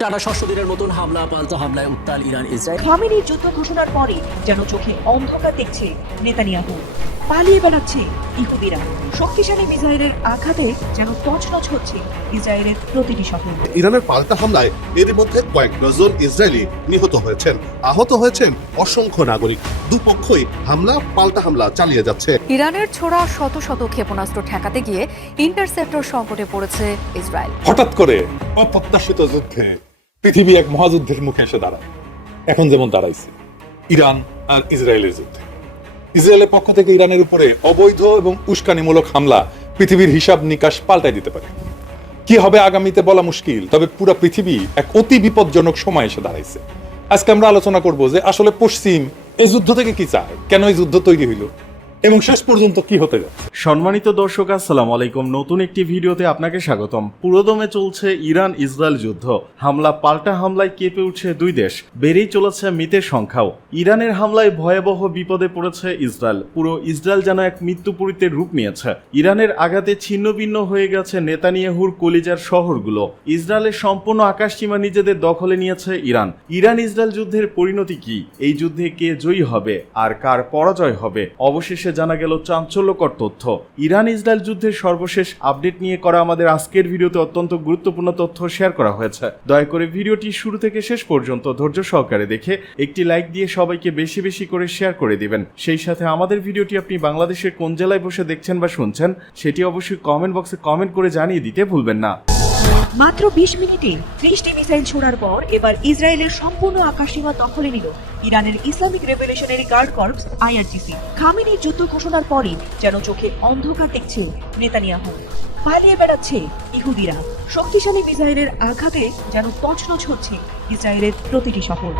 টানা ষষ্ঠ দিনের মতন হামলা পাল্টা হামলায় উত্তাল ইরান ইসরায়েল। খামেনির যুদ্ধ ঘোষণার পরে যেন চোখে অন্ধকার দেখছে নেতানিয়াহু। পালিয়ে বেড়াচ্ছে ইহুদিরা। শক্তিশালী মিসাইলের আঘাতে যেন তছনছ হচ্ছে ইসরায়েলের প্রতিটি শহর। ইরানের পাল্টা হামলায় এর মধ্যে কয়েক ডজন ইসরায়েলি নিহত হয়েছেন। আহত হয়েছেন অসংখ্য নাগরিক। দুপক্ষই হামলা পাল্টা হামলা চালিয়ে যাচ্ছে। ইরানের ছোড়া শত শত ক্ষেপণাস্ত্র ঠেকাতে গিয়ে ইন্টারসেপ্টর সংকটে পড়েছে ইসরায়েল। হঠাৎ করে অপ্রত্যাশিত যুদ্ধে পৃথিবী এক মহাযুদ্ধের মুখে এসে দাঁড়ায়। এখন যেমন দাঁড়াইছে, ইরান আর ইসরায়েলের যুদ্ধে। ইসরায়েলের পক্ষ থেকে ইরানের উপরে অবৈধ এবং উস্কানিমূলক হামলা পৃথিবীর হিসাব নিকাশ পাল্টাই দিতে পারে। কি হবে আগামীতে বলা মুশকিল, তবে পুরো পৃথিবী এক অতি বিপজ্জনক সময় এসে দাঁড়াইছে। আজকে আমরা আলোচনা করব যে আসলে পশ্চিম এই যুদ্ধ থেকে কি চায়? কেন এই যুদ্ধ তৈরি হইল? এবং শেষ পর্যন্ত কি হতে সম্মানিত দর্শক, আসসালাম আলাইকুম। নতুন একটি ভিডিওতে আপনাকে স্বাগতম। পুরোদমে চলছে ইরান ইসরায়েল যুদ্ধ। হামলা, পাল্টা হামলায় কেঁপে উঠছে দুই দেশ। বেড়েই চলেছে মৃতের সংখ্যাও। ইরানের হামলায় ভয়াবহ বিপদে পড়েছে ইসরায়েল। পুরো ইসরায়েল যেন এক মৃত্যুপুরীতে রূপ নিয়েছে। ইরানের আঘাতে ছিন্নভিন্ন হয়ে গেছে নেতানিয়াহুর কলিজার শহরগুলো। ইসরায়েলের সম্পূর্ণ আকাশসীমা নিজেদের দখলে নিয়েছে ইরান। ইরান ইসরায়েল যুদ্ধের পরিণতি কি? এই যুদ্ধে কে জয়ী হবে? আর কার পরাজয় হবে? অবশেষে জানা গেল চাঞ্চল্যকর তথ্য। ইরান ইসরায়েল যুদ্ধের সর্বশেষ আপডেট নিয়ে করা আমাদের আজকের ভিডিওতে অত্যন্ত গুরুত্বপূর্ণ তথ্য শেয়ার করা হয়েছে। দয়া করে ভিডিওটি শুরু থেকে শেষ পর্যন্ত ধৈর্য সহকারে দেখে একটি লাইক দিয়ে সবাইকে বেশি বেশি করে শেয়ার করে দিবেন। সেই সাথে আমাদের ভিডিওটি আপনি বাংলাদেশের কোন জেলায় বসে দেখছেন বা শুনছেন, সেটি অবশ্যই কমেন্ট বক্সে কমেন্ট করে জানিয়ে দিতে ভুলবেন না। মাত্র বিশ মিনিটে ত্রিশটি মিসাইল ছোড়ার পর এবার ইসরায়েলের সম্পূর্ণ আকাশসীমা দখলে নিল ইরানের Islamic revolutionary guard corps, IRGC. খামেনির যুদ্ধ ঘোষণার পরে যেন চোখে অন্ধকার দেখছে নেতানিয়াহু। পালিয়ে বেড়াচ্ছে ইহুদিরা। শক্তিশালী মিসাইলের আঘাতে যেন তছনছ হচ্ছে ইসরায়েলের প্রতিটি শহর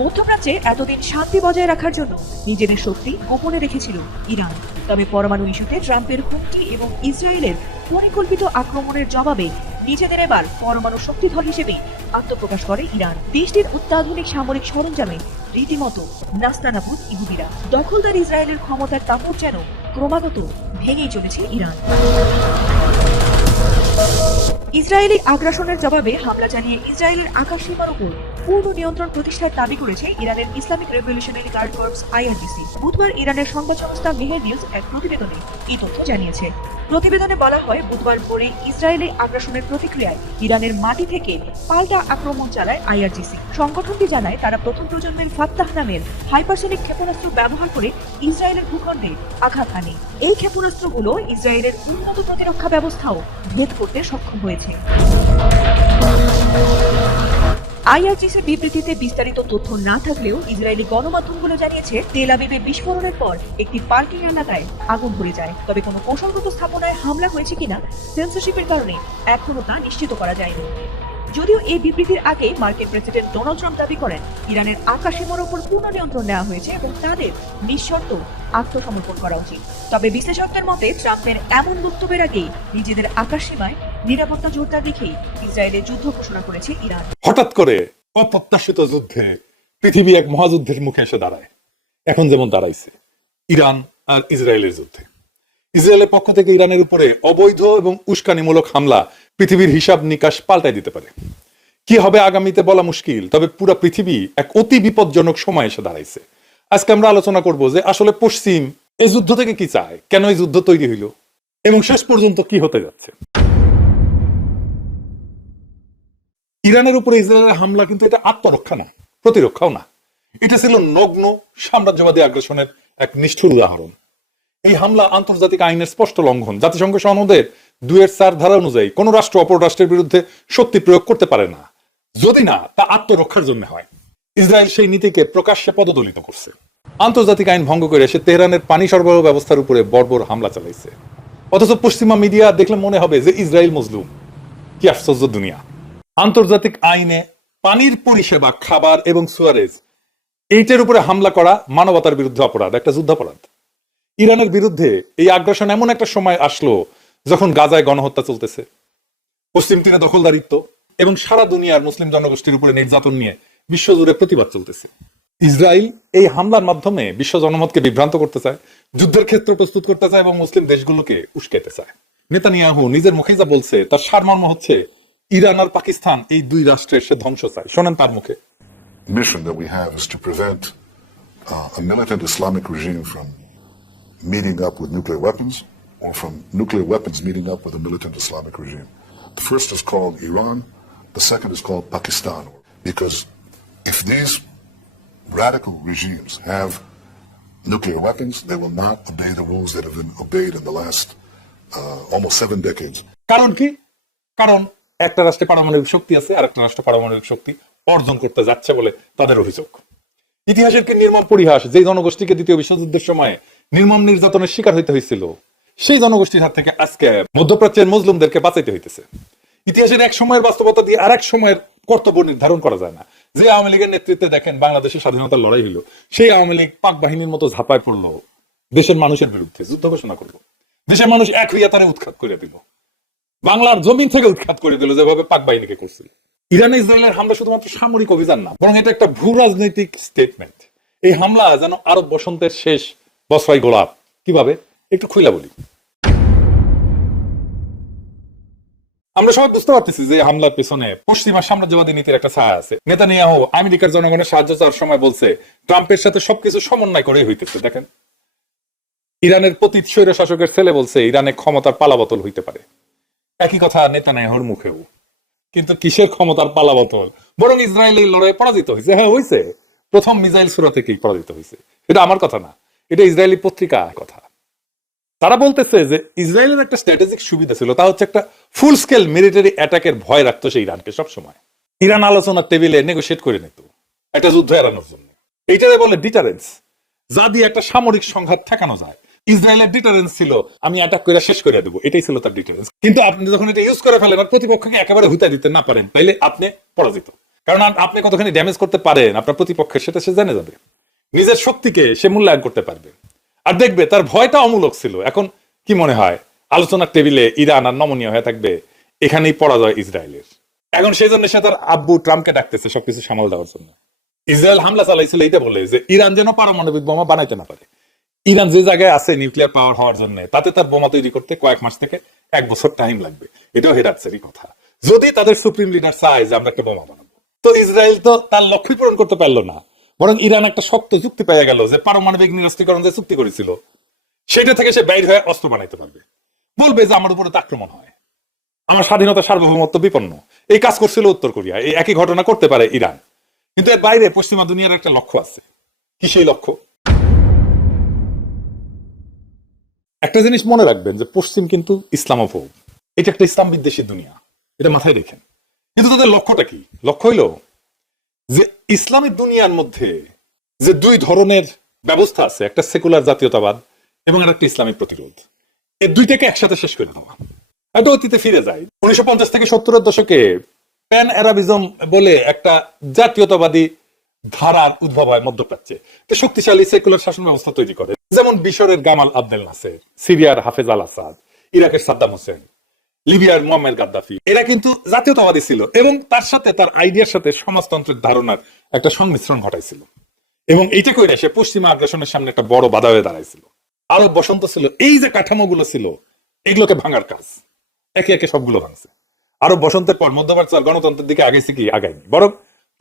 মধ্যপ্রাচ্যে এতদিন শান্তি বজায় রাখার জন্য নিজেদের শক্তি গোপনে রেখেছিল ইরান। তবে পরমাণু ইস্যুতে ট্রাম্পের হুমকি এবং ইসরায়েলের পরিকল্পিত আক্রমণের জবাবে নিজেদের এবার পরমাণু শক্তিধর হিসেবে আত্মপ্রকাশ করে ইরান। দেশটির অত্যাধুনিক সামরিক সরঞ্জামে রীতিমতো নাস্তানাবুদ ইহুদিরা। দখলদার ইসরায়েলের ক্ষমতার তাপর যেন ক্রমাগত ভেঙেই চলেছে ইরান। ইসরায়েলি আগ্রাসনের জবাবে হামলা চালিয়ে ইসরায়েলের আকাশ সীমার উপর পূর্ণ নিয়ন্ত্রণ প্রতিষ্ঠার দাবি করেছে ইরানের Islamic revolutionary guard corps IRGC বুধবার ইরানের সংবাদ সংস্থা মেহের নিউজ এক প্রতিবেদনে এই তথ্য জানিয়েছে। প্রতিবেদনে বলা হয়, বুধবার ভোরে ইসরায়েলি আগ্রাসনের প্রতিক্রিয়ায় ইরানের মাটি থেকে পাল্টা আক্রমণ চালায় আইআরজিসি। সংগঠনটি জানায়, তারা প্রথম প্রজন্মের ফাত্তাহ নামের হাইপারসনিক ক্ষেপণাস্ত্র ব্যবহার করে ইসরায়েলের ভূখণ্ডে আঘাত হানে। এই ক্ষেপণাস্ত্রগুলো ইসরায়েলের উন্নত প্রতিরক্ষা ব্যবস্থাও ভেদ করতে সক্ষম হয়েছে। আইআরজিসির বিবৃতিতে বিস্তারিত তথ্য না থাকলেও ইসরায়েলি গণমাধ্যমগুলো জানিয়েছে, তেল আবিবে বিস্ফোরণের পর একটি পার্কিং এলাকায় আগুন ধরে যায়। তবে কোনো কৌশলগত স্থাপনায় হামলা হয়েছে কিনা সেন্সরশিপের কারণে এখনও তা নিশ্চিত করা যায়নি। যদিও এই বিবৃতির আগে মার্কিন প্রেসিডেন্ট ডোনাল্ড ট্রাম্প দাবি করেন, ইরানের আকাশসীমার উপর পূর্ণ নিয়ন্ত্রণ নেওয়া হয়েছে এবং তাদের নিঃশর্ত আত্মসমর্পণ করা উচিত। তবে বিশ্লেষকদের মতে, ট্রাম্পের এমন বক্তব্যের আগেই নিজেদের আকাশসীমায় নিরাপত্তা জোরদার রেখেই ইসরায়েলের যুদ্ধ ঘোষণা করেছে ইরান। হঠাৎ করে অপ্রত্যাশিত যুদ্ধে পৃথিবী এক মহাযুদ্ধের মুখে এসে দাঁড়ায়। এখন যেমন দাঁড়াইছে, ইরান আর ইসরায়েলের যুদ্ধে। ইসরায়েলের পক্ষ থেকে ইরানের উপরে অবৈধ এবং উস্কানিমূলক হামলা পৃথিবীর হিসাব নিকাশ পাল্টাই দিতে পারে। কি হবে আগামীতে বলা মুশকিল, তবে পুরো পৃথিবী এক অতি বিপজ্জনক সময় এসে দাঁড়াইছে। আজকে আমরা আলোচনা করব যে আসলে পশ্চিম এই যুদ্ধ থেকে কি চায়, কেন এই যুদ্ধ তৈরি হইল, এবং শেষ পর্যন্ত কি হতে যাচ্ছে। ইরানের উপরে ইসরায়েলের হামলা কিন্তু এটা আত্মরক্ষা না, প্রতিরক্ষাও না। এটা ছিল নগ্ন সাম্রাজ্যবাদী আগ্রাসনের এক নিষ্ঠুর উদাহরণ। এই হামলা আন্তর্জাতিক আইনের স্পষ্ট লঙ্ঘন। জাতিসংঘ সনদের দুয়ের চার ধারা অনুযায়ী কোন রাষ্ট্র অপর রাষ্ট্রের বিরুদ্ধে শক্তি প্রয়োগ করতে পারে না। যদি না, তা আত্মরক্ষার জন্য হয়। ইসরায়েল সেই নীতিকে প্রকাশ্যে পদদলিত করছে। আন্তর্জাতিক আইন ভঙ্গ করে সে তেহরানের পানি সরবরাহ ব্যবস্থার উপরে বর্বর হামলা চালাইছে। অথচ পশ্চিমা মিডিয়া দেখলে মনে হবে যে ইসরায়েল মজলুম। কি আশ্চর্য দুনিয়া। আন্তর্জাতিক আইনে পানির পরিষেবা, খাবার এবং সুয়ারেজ, এইটার উপরে হামলা করা মানবতার বিরুদ্ধে অপরাধ, একটা যুদ্ধাপরাধ। ইরানের বিরুদ্ধে এই আগ্রাসন এমন একটা সময় আসলো যখন গাজায় গণহত্যা চলতেছে। পশ্চিম তীরে দখলদারিত্ব এবং সারা দুনিয়ার মুসলিম জনগোষ্ঠীর উপরে নির্যাতন নিয়ে বিশ্বজুড়ে প্রতিবাদ চলতেছে। ইসরায়েল এই হামলার মাধ্যমে বিশ্ব জনমতকে বিভ্রান্ত করতে চায় যুদ্ধের ক্ষেত্র প্রস্তুত করতে চায় এবং মুসলিম দেশগুলোকে উস্কাইতে চায়। নেতানিয়াহু নিজের মুখে যা বলছে তার সারমর্ম হচ্ছে ইরান আর পাকিস্তান এই দুই রাষ্ট্রের সে ধ্বংস চায়। শোনেন তার মুখে। Mission that we have is to prevent uh, a militant Islamic regime from meeting up with nuclear weapons or from nuclear weapons meeting up with a militant Islamic regime. The first is called Iran, the second is called Pakistan. Because if these radical regimes have nuclear weapons, they will not obey the rules that have been obeyed in the last uh, almost seven decades. কারণ কি কারণ একটা রাষ্ট্রে পারমাণবিক শক্তি আছে আর রাষ্ট্র পারমাণবিক শক্তি অর্জন করতে যাচ্ছে বলে তাদের অভিযোগ ইতিহাসের কি নির্মম পরিহাস যে জনগোষ্ঠীকে দ্বিতীয় বিশ্বযুদ্ধের সময় নির্মম নির্যাতনের শিকার হইতে হয়েছিল সেই জনগোষ্ঠীর হাত থেকে আজকে মধ্যপ্রাচ্যের মুসলিমদেরকে বাঁচাইতে হইতেছে। ইতিহাসের এক সময়ের বাস্তবতা দিয়ে আর এক সময়ের কর্তব্য নির্ধারণ করা যায় না। যে আওয়ামী লীগের নেতৃত্বে দেখেন, বাংলাদেশের স্বাধীনতার লড়াই হইল। সেই আওয়ামী লীগ পাক বাহিনীর মতো ঝাঁপায় পড়ল। দেশের মানুষের বিরুদ্ধে যুদ্ধ ঘোষণা করল। দেশের মানুষ এক হইয়া তারে উৎখাত করে দিল। বাংলার জমিন থেকে উৎখাত করে দিল যেভাবে পাক বাহিনীকে করছিল। ইরানে ইসরায়েলের হামলা শুধুমাত্র সামরিক অভিযান না, বরং এটা একটা ভূ রাজনৈতিক স্টেটমেন্ট এই হামলা যেন আরব বসন্তের শেষ বসরাই গোলাপ। কীভাবে? একটু খুইলা বলি। আমরা সবাই বুঝতে পারতেছি যে হামলার পেছনে পশ্চিমা সাম্রাজ্যবাদী নীতির একটা ছায়া আছে। নেতানিয়াহু আমেরিকার জনগণের সাহায্য চাওয়ার সময় বলছে, ট্রাম্পের সাথে সবকিছু সমন্বয় করে হইতেছে, দেখেন। ইরানের পতীত স্বৈর শাসকের ছেলে বলছে, ইরানে ক্ষমতার পালাবতল হইতে পারে। একই কথা নেতানিয়াহুর মুখেও। কিন্তু কিসের ক্ষমতার পালাবতল বরং ইসরায়েল এই লড়াই পরাজিত হয়েছে হ্যাঁ হয়েছে প্রথম মিসাইল সুরা থেকেই পরাজিত হয়েছে এটা আমার কথা না। এটা ইসরায়েলি পত্রিকা কথা। তারা বলতেছে যে ইসরায়েলের একটা স্ট্র্যাটেজিক সুবিধা ছিল, তা হচ্ছে একটা ফুল স্কেল মিলিটারি অ্যাটাকের ভয় রাখতো সেই ইরানকে সবসময়। ইরান আলোচনার টেবিলে নেগোশিয়েট করে নিত। একটা যুদ্ধ এড়ানোর জন্য। এইটাকে বলে ডিটারেন্স যা দিয়ে একটা সামরিক সংঘাত ঠেকানো যায়। ইসরায়েলের ডিটারেন্স ছিল, আমি অ্যাটাক করে শেষ করে দেবো। এটাই ছিল তার ডিটারেন্স কিন্তু আপনি যখন এটা ইউজ করে ফেলেন প্রতিপক্ষকে একেবারে হুতা দিতে না পারেন, তাইলে আপনি পরাজিত। কারণ আপনি কতখানি ড্যামেজ করতে পারেন, আপনার প্রতিপক্ষের সেটা সে জেনে যাবে। নিজের শক্তিকে সে মূল্যায়ন করতে পারবে। আর দেখবে, তার ভয়টা অমূলক ছিল। এখন কি মনে হয়? আলোচনার টেবিলে ইরান আর নমনীয় হয়ে থাকবে। এখানেই পরাজয় ইসরায়েলের। এখন সেই জন্য সে তার আব্বু ট্রাম্পকে ডাকতেছে সবকিছু সামাল দেওয়ার জন্য। ইসরায়েল হামলা চালাইছিল এইটা বলে যে, ইরান যেন পারমাণবিক বোমা বানাইতে না পারে। ইরান যে জায়গায় আছে নিউক্লিয়ার পাওয়ার হওয়ার জন্য, তাতে তার বোমা তৈরি করতে কয়েক মাস থেকে এক বছর টাইম লাগবে। এটাও হেরাচ্ছেরই কথা। যদি তাদের সুপ্রিম লিডার চায় যে, আমরা একটা বোমা বানাবো। তো ইসরায়েল তো তার লক্ষ্যই পূরণ করতে পারল না। বরং ইরান একটা শক্ত চুক্তি পেয়ে গেল যে পারমাণবিক নিরস্ত্রীকরণ যে চুক্তি করেছিল, সেটা থেকে সে বাইর হয়ে অস্ত্র বানাইতে পারবে। বলবে যে আমার উপরে আক্রমণ হয়। আমার স্বাধীনতা সার্বভৌমত্ব বিপন্ন। এই কাজ করছিল উত্তর কোরিয়া। এই একই ঘটনা করতে পারে ইরান। কিন্তু এর বাইরে পশ্চিমা দুনিয়ার একটা লক্ষ্য আছে। কি সেই লক্ষ্য? একটা জিনিস মনে রাখবেন যে পশ্চিম কিন্তু ইসলামোফোব। এটা একটা ইসলাম বিদ্বেষী দুনিয়া। এটা মাথায় রেখেন। কিন্তু তাদের লক্ষ্যটা কি? লক্ষ্য হইল যে ইসলামী দুনিয়ার মধ্যে যে দুই ধরনের ব্যবস্থা আছে, একটা সেকুলার জাতীয়তাবাদ এবং একটা ইসলামিক প্রতিরোধ। এই দুইটাকে একসাথে শেষ করে দেওয়া একটা অতীতে ফিরে যায় উনিশশো পঞ্চাশ থেকে সত্তরের দশকে প্যান অ্যারাবিজম বলে একটা জাতীয়তাবাদী ধারার উদ্ভব হয় মধ্যপ্রাচ্যে। শক্তিশালী সেকুলার শাসন ব্যবস্থা তৈরি করে। যেমন বিশরের গামাল আবদেল নাসের, সিরিয়ার হাফেজ আল আসাদ, ইরাকের সাদ্দাম হোসেন লিবিয়ার মোহাম্মদ গাদ্দাফি। এরা কিন্তু জাতীয়তাবাদী ছিল এবং তার সাথে তার আইডিয়ার সাথে সমাজতন্ত্রের ধারণার একটা সংমিশ্রণ ঘটাইছিল। এবং এইটা করে সে পশ্চিমা আগ্রাসনের সামনে একটা বড় বাধা হয়ে দাঁড়াইছিল। আরব বসন্ত ছিল, এই যে কাঠামোগুলো ছিল, এগুলোকে ভাঙার কাজ। একে একে সবগুলো ভাঙছে। আরব বসন্তের পর মধ্যপ্রাচ্য গণতন্ত্রের দিকে আগেছে কি? আগায়নি। বরং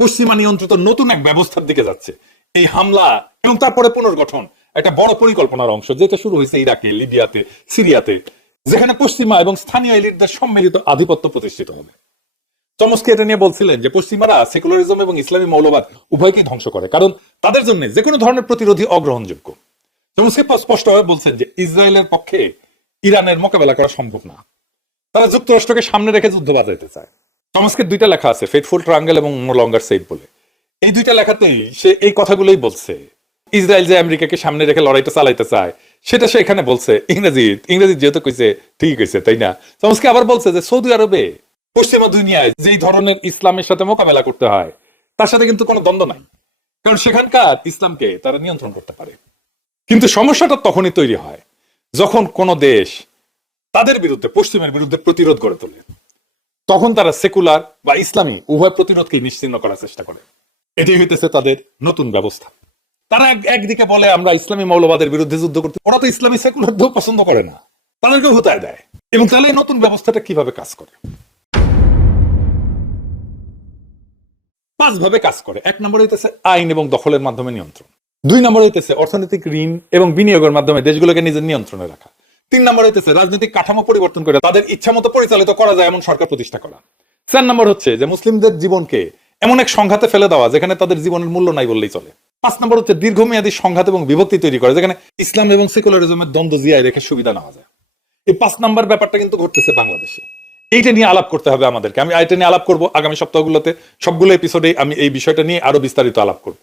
পশ্চিমা নিয়ন্ত্রিত নতুন এক ব্যবস্থার দিকে যাচ্ছে। এই হামলা এবং তারপরে পুনর্গঠন, একটা বড় পরিকল্পনার অংশ, যেটা শুরু হয়েছে ইরাকে, লিবিয়াতে, সিরিয়াতে। যেখানে পশ্চিমা এবং স্থানীয় এলিটদের সম্মিলিত আধিপত্য প্রতিষ্ঠিত হবে। চমস্কি এটা নিয়ে বলছিলেন যে পশ্চিমারা সেকুলারিজম এবং ইসলামী মৌলবাদ উভয়কেই ধ্বংস করে, কারণ তাদের জন্য যে কোনো ধরনের প্রতিরোধী অগ্রহণযোগ্য। চমস্কি স্পষ্টভাবে বলছেন যে ইসরায়েলের পক্ষে ইরানের মোকাবেলা করা সম্ভব না। তারা যুক্তরাষ্ট্রকে সামনে রেখে যুদ্ধ বাজাইতে চায়। চমস্কের দুইটা লেখা আছে ফেটফুল ট্রাঙ্গেল এবং নো লঙ্গার সেইট বলে। এই দুইটা লেখাতেই সে এই কথাগুলোই বলছে। ইসরায়েল যে আমেরিকাকে সামনে রেখে লড়াইটা চালাইতে চায় সেটা সে এখানে বলছে, ইংরেজি ইংরেজি যেহেতু কইছে ঠিক কইছে, তাই না? চমস্কি আবার বলছে যে সৌদি আরবে পশ্চিমা দুনিয়ায় যেই ধরনের ইসলামের সাথে মোকাবেলা করতে হয়, তার সাথে কিন্তু কোনো দ্বন্দ্ব নাই। কারণ সেখানকার ইসলামকে তারা নিয়ন্ত্রণ করতে পারে। কিন্তু সমস্যাটা তখনই তৈরি হয়, যখন কোন দেশ তাদের বিরুদ্ধে, পশ্চিমের বিরুদ্ধে প্রতিরোধ গড়ে তোলে। তখন তারা সেকুলার বা ইসলামী, উভয় প্রতিরোধকে নিশ্চিন্ন করার চেষ্টা করে। এটি হইতেছে তাদের নতুন ব্যবস্থা। তারা একদিকে বলে আমরা ইসলামী মৌলবাদের বিরুদ্ধে যুদ্ধ করতে ওরা তো ইসলামী সেকুলারদেরও পছন্দ করে না। তাদেরকে হুতায় দেয়। এবং তাহলে এই নতুন ব্যবস্থাটা কীভাবে কাজ করে? পাঁচ ভাবে কাজ করে। এক নম্বর হইতেছে আইন এবং দখলের মাধ্যমে নিয়ন্ত্রণ। দুই নম্বর হইতেছে অর্থনৈতিক ঋণ এবং বিনিয়োগের মাধ্যমে দেশগুলোকে নিজের নিয়ন্ত্রণে রাখা। তিন নম্বর হইতেছে রাজনৈতিক কাঠামো পরিবর্তন করে তাদের ইচ্ছা মতো পরিচালিত করা যায় এমন সরকার প্রতিষ্ঠা করা। চার নম্বর হচ্ছে যে মুসলিমদের জীবনকে এমন এক সংঘাতে ফেলে দেওয়া যেখানে তাদের জীবনের মূল্য নাই বললেই চলে। পাঁচ নম্বর হচ্ছে দীর্ঘমেয়াদী সংঘাত এবং বিভক্তি তৈরি করে, যেখানে ইসলাম এবং সেকুলারিজমের দ্বন্দ্ব জিয়ায় রেখে সুবিধা নেওয়া যায়। এই পাঁচ নাম্বার ব্যাপারটা কিন্তু ঘটতেছে বাংলাদেশে। এইটা নিয়ে আলাপ করতে হবে আমাদেরকে। আমি এটা নিয়ে আলাপ করব আগামী সপ্তাহগুলোতে। সবগুলো এপিসোডে আমি এই বিষয়টা নিয়ে আরও বিস্তারিত আলাপ করব।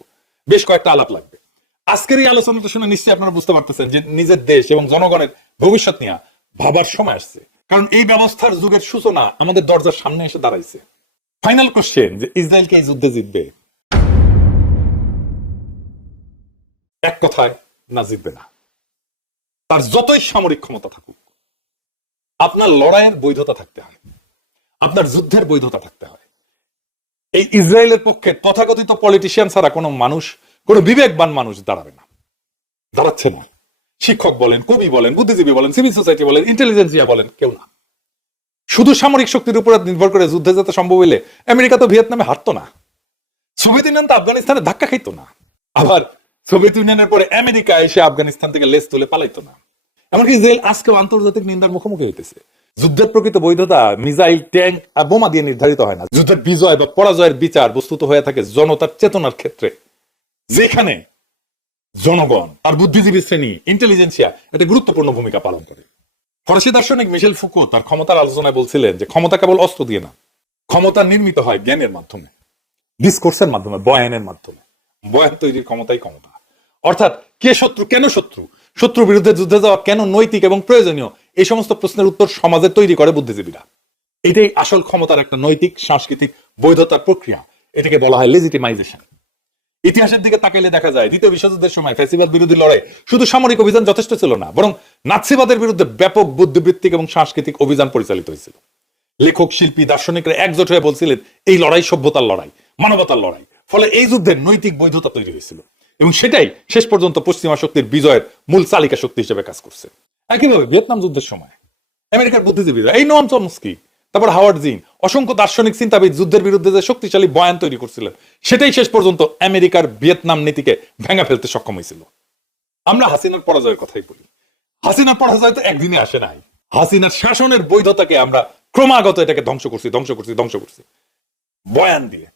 বেশ কয়েকটা আলাপ লাগবে। আজকের এই আলোচনাটা শুনে নিশ্চয়ই আপনারা বুঝতে পারতেছেন যে নিজের দেশ এবং জনগণের ভবিষ্যৎ নিয়ে ভাবার সময় আসছে। কারণ এই ব্যবস্থার যুগের সূচনা আমাদের দরজার সামনে এসে দাঁড়াইছে। ফাইনাল কোশ্চেন যে, ইসরায়েলকে এই যুদ্ধে জিতবে? এক কথায় না জিতবে না। তার যতই সামরিক ক্ষমতা থাকুক, আপনার লড়াইয়ের বৈধতা থাকতে হয়, আপনার যুদ্ধের বৈধতা থাকতে হয়। এই ইসরায়েলের পক্ষে তথাকথিত পলিটিশিয়ান ছাড়া কোনো মানুষ, কোনো বিবেকবান মানুষ দাঁড়াবে না। দাঁড়াচ্ছে না। শিক্ষক বলেন, কবি বলেন, বুদ্ধিজীবী বলেন সিভিল সোসাইটি বলেন ইন্টেলিজেন্সিয়া বলেন, কেউ না। শুধু সামরিক শক্তির উপর নির্ভর করে যুদ্ধে যেতে সম্ভব হইলে আমেরিকা তো ভিয়েতনামে হারতো না। সোভিয়েত ইউনিয়ন তো আফগানিস্তানে ধাক্কা খাইতো না। আবার সোভিয়েত ইউনিয়নের পরে আমেরিকা এসে আফগানিস্তান থেকে লেস তুলে পালাইতো না। এমনকি ইসরায়েল আজকেও আন্তর্জাতিক নিন্দার মুখোমুখি হইতেছে। যুদ্ধের প্রকৃত বৈধতা, মিসাইল ট্যাঙ্ক আর বোমা দিয়ে নির্ধারিত হয় না। যুদ্ধের বিজয় বা পরাজয়ের বিচার বস্তুত হয়ে থাকে জনতার চেতনার ক্ষেত্রে। যেখানে জনগণ আর বুদ্ধিজীবী শ্রেণি ইন্টেলিজেন্সিয়া একটা গুরুত্বপূর্ণ ভূমিকা পালন করে। ফরাসি দার্শনিক মিশেল ফুকো তার ক্ষমতার আলোচনায় বলছিলেন যে, ক্ষমতা কেবল অস্ত্র দিয়ে না, ক্ষমতা নির্মিত হয় জ্ঞানের মাধ্যমে ডিসকোর্সের মাধ্যমে, বয়ানের মাধ্যমে। বয়ান তৈরির ক্ষমতাই ক্ষমতা। অর্থাৎ কে শত্রু, কেন শত্রু? শত্রুর বিরুদ্ধে যুদ্ধে যাওয়া কেন নৈতিক এবং প্রয়োজনীয়? এই সমস্ত প্রশ্নের উত্তর সমাজে তৈরি করে বুদ্ধিজীবীরা। এটাই আসল ক্ষমতার একটা নৈতিক, সাংস্কৃতিক বৈধতার প্রক্রিয়া। এটাকে বলা হয় লেজিটিমাইজেশন ইতিহাসের দিকে তাকাইলে দেখা যায়, দ্বিতীয় বিশ্বযুদ্ধের সময় ফ্যাসিবাদ বিরোধী লড়াই শুধু সামরিক অভিযান যথেষ্ট ছিল না, বরং নাৎসিবাদের বিরুদ্ধে ব্যাপক বুদ্ধিবৃত্তিক এবং সাংস্কৃতিক অভিযান পরিচালিত হয়েছিল। লেখক, শিল্পী, দার্শনিকরা একজোট হয়ে বলছিলেন, এই লড়াই সভ্যতার লড়াই, মানবতার লড়াই। ফলে এই যুদ্ধের নৈতিক বৈধতা তৈরি হয়েছিল। এবং সেটাই শেষ পর্যন্ত পশ্চিমা শক্তির বিজয়ের মূল চালিকা শক্তি হিসেবে কাজ করছে। একইভাবে ভিয়েতনাম যুদ্ধের সময় আমেরিকার বুদ্ধিজীবীরা, এই নোয়াম চমস্কি, তারপর হাওয়ার্ড জিন, অসংখ্য দার্শনিক চিন্তাবিদ যুদ্ধের বিরুদ্ধে যে শক্তিশালী বয়ান তৈরি করছিলেন, সেটাই শেষ পর্যন্ত আমেরিকার ভিয়েতনাম নীতিকে ভেঙে ফেলতে সক্ষম হয়েছিল। আমরা হাসিনার পরাজয়ের কথাই বলি। হাসিনার পরাজয় তো একদিনে আসে নাই। হাসিনার শাসনের বৈধতাকে আমরা ক্রমাগত এটাকে ধ্বংস করছি ধ্বংস করছি ধ্বংস করছি। বয়ান দিয়ে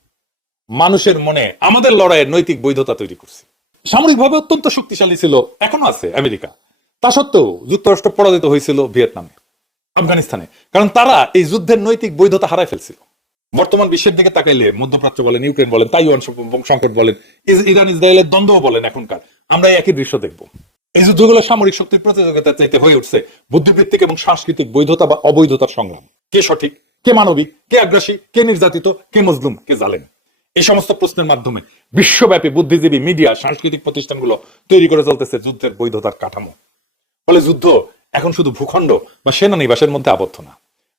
মানুষের মনে আমাদের লড়াইয়ের নৈতিক বৈধতা তৈরি করছি। সামরিকভাবে অত্যন্ত শক্তিশালী ছিল, এখনও আছে আমেরিকা। তা সত্ত্বেও যুক্তরাষ্ট্র পরাজিত হয়েছিল ভিয়েতনামে, আফগানিস্তানে, কারণ তারা এই যুদ্ধের নৈতিক বৈধতা হারায় ফেলছিল। বর্তমান বিশ্বের দিকে তাকাইলে মধ্যপ্রাচ্য বলেন, ইউক্রেন বলেন, তাইওয়ান সংকট বলেন ইরান, ইসরায়েলের দ্বন্দ্ব বলেন এখনকার। আমরা একই দৃশ্য দেখব। এই যুদ্ধগুলো সামরিক শক্তির প্রতিযোগিতা চাইতে হয়ে উঠছে বুদ্ধিবৃত্তিক এবং সাংস্কৃতিক বৈধতা বা অবৈধতার সংগ্রাম। কে সঠিক, কে মানবিক, কে আগ্রাসী, কে নির্যাতিত, কে মজলুম, কে জালেম। এই সমস্ত প্রশ্নের মাধ্যমে বিশ্বব্যাপী বুদ্ধিজীবী মিডিয়া, সাংস্কৃতিক প্রতিষ্ঠানগুলো তৈরি করে চলতেছে যুদ্ধের বৈধতার কাঠামো। ফলে যুদ্ধ এখন শুধু ভূখণ্ড বা সেনানিবাসের মধ্যে আবদ্ধ না।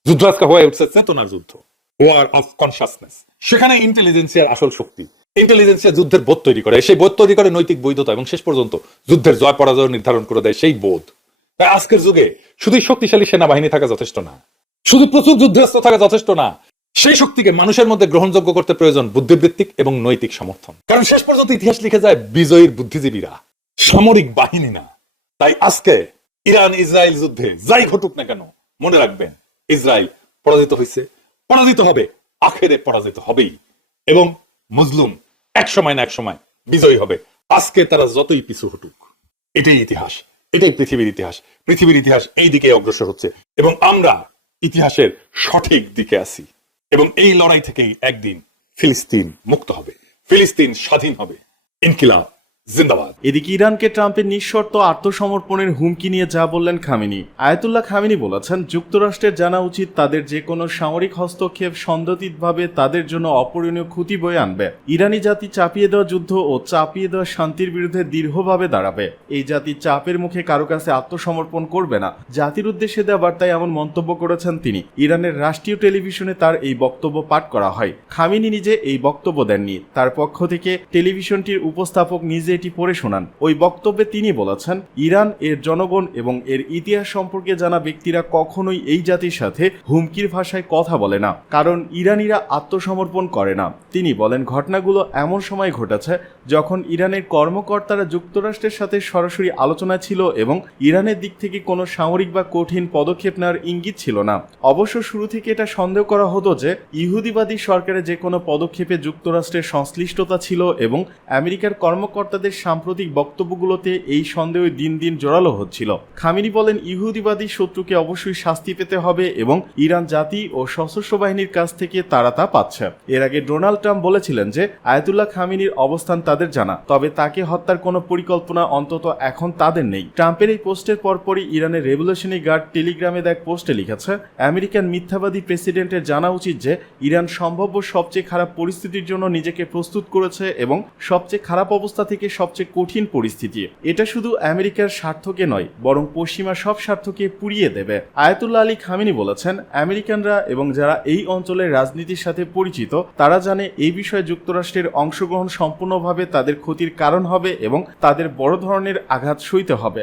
যুদ্ধ আজকে হয়ে উঠছে চেতনার যুদ্ধ ওয়ার অফ কনসাসনেস সেখানে ইন্টেলিজেন্সিয়ার আসল শক্তি। ইন্টেলিজেন্সিয়া যুদ্ধের বোধ তৈরি করে। সেই বোধ তৈরি করে নৈতিক বৈধতা এবং শেষ পর্যন্ত যুদ্ধের জয় পরাজয় নির্ধারণ করে দেয় সেই বোধ। তাই আজকের যুগে শুধুই শক্তিশালী সেনাবাহিনী থাকা যথেষ্ট না। শুধু প্রচুর যুদ্ধস্ত থাকা যথেষ্ট না। সেই শক্তিকে মানুষের মধ্যে গ্রহণযোগ্য করতে প্রয়োজন বুদ্ধিবৃত্তিক এবং নৈতিক সমর্থন। কারণ শেষ পর্যন্ত ইতিহাস লিখে যায় বিজয়ীর বুদ্ধিজীবীরা। সামরিক বাহিনী না। তাই আজকে ইরান, ইসরায়েল যুদ্ধে যাই ঘটুক না কেন, মনে রাখবেন, ইসরায়েল পরাজিত হয়েছে। পরাজিত হবে, আখেরে পরাজিত হবেই। এবং মুসলুম এক সময় না এক সময় বিজয়ী হবে। আজকে তারা যতই পিছু হটুক। এটাই ইতিহাস, এটাই পৃথিবীর ইতিহাস। পৃথিবীর ইতিহাস এই দিকে অগ্রসর হচ্ছে। এবং আমরা ইতিহাসের সঠিক দিকে আছি। এবং এই লড়াই থেকেই একদিন ফিলিস্তিন মুক্ত হবে। ফিলিস্তিন স্বাধীন হবে। ইনকিলাব। জিন্দাবাদ। এদিকে ইরানকে ট্রাম্পের নিঃশর্ত আত্মসমর্পণের হুমকি নিয়ে যা বললেন খামিনি। আয়াতুল্লাহ খামিনি বলেছেন, যুক্তরাষ্ট্রের জানা উচিত তাদের যে কোনো সামরিক হস্তক্ষেপ সন্দেহিতভাবে তাদের জন্য অপূরণীয় ক্ষতি বয়ে আনবে। ইরানি জাতি চাপিয়ে দেওয়া যুদ্ধ ও চাপিয়ে দেওয়া শান্তির বিরুদ্ধে দৃঢ়ভাবে দাঁড়াবে। এই জাতি চাপের মুখে কারও কাছে আত্মসমর্পণ করবে না। জাতির উদ্দেশ্যে দেওয়া বার্তায় এমন মন্তব্য করেছেন তিনি। ইরানের রাষ্ট্রীয় টেলিভিশনে তার এই বক্তব্য পাঠ করা হয়। খামিনি নিজে এই বক্তব্য দেননি। তার পক্ষ থেকে টেলিভিশনটির উপস্থাপক নিজে এটি পড়ে শোনান। ওই বক্তব্যে তিনি বলেছেন, ইরান, এর জনগণ এবং এর ইতিহাস সম্পর্কে জানা ব্যক্তিরা কখনোই এই জাতির সাথে হুমকির ভাষায় কথা বলে না, কারণ ইরানিরা আত্মসমর্পণ করে না। তিনি বলেন, ঘটনাগুলো এমন সময় ঘটেছে যখন ইরানের কর্মকর্তারা যুক্তরাষ্ট্রের সাথে সরাসরি আলোচনা ছিল এবং ইরানের দিক থেকে কোনো সামরিক বা কঠিন পদক্ষেপ নেওয়ার ইঙ্গিত ছিল না। অবশ্য শুরু থেকে এটা সন্দেহ করা হতো যে, ইহুদিবাদী সরকারের যে কোনো পদক্ষেপে যুক্তরাষ্ট্রের সংশ্লিষ্টতা ছিল এবং আমেরিকার কর্মকর্তাদের সাম্প্রতিক বক্তব্যগুলোতে এই সন্দেহ দিন দিন জোরালো হচ্ছিল। খামিনি বলেন, ইহুদিবাদী শত্রুকে অবশ্যই শাস্তি পেতে হবে এবং ইরান জাতি ও সশস্ত্র বাহিনীর কাছ থেকে তারা তা পাচ্ছে। এর আগে ডোনাল্ড ট্রাম্প বলেছিলেন যে, আয়াতুল্লাহ খামিনির অবস্থান তাদের জানা, তবে তাকে হত্যার কোনো পরিকল্পনা অন্তত এখন তাদের নেই। ট্রাম্পের এই পোস্টের পরপরই ইরানের রেভলিউশনারি গার্ড টেলিগ্রামে এক পোস্টে লিখেছে, আমেরিকান মিথ্যাবাদী প্রেসিডেন্টের জানা উচিত যে, ইরান সম্ভাব্য সবচেয়ে খারাপ পরিস্থিতির জন্য নিজেকে প্রস্তুত করেছে এবং সবচেয়ে খারাপ অবস্থা থেকে সবচেয়ে কঠিন পরিস্থিতি। এটা শুধু আমেরিকার স্বার্থকে নয়, বরং পশ্চিমা সব স্বার্থকে পুড়িয়ে দেবে। আয়াতুল্লাহ আলী খামিনী বলেছেন, আমেরিকানরা এবং যারা এই অঞ্চলের রাজনীতির সাথে পরিচিত, তারা জানে এই বিষয়ে যুক্তরাষ্ট্রের অংশগ্রহণ সম্পূর্ণভাবে তাদের ক্ষতির কারণ হবে এবং তাদের বড় ধরনের আঘাত সইতে হবে।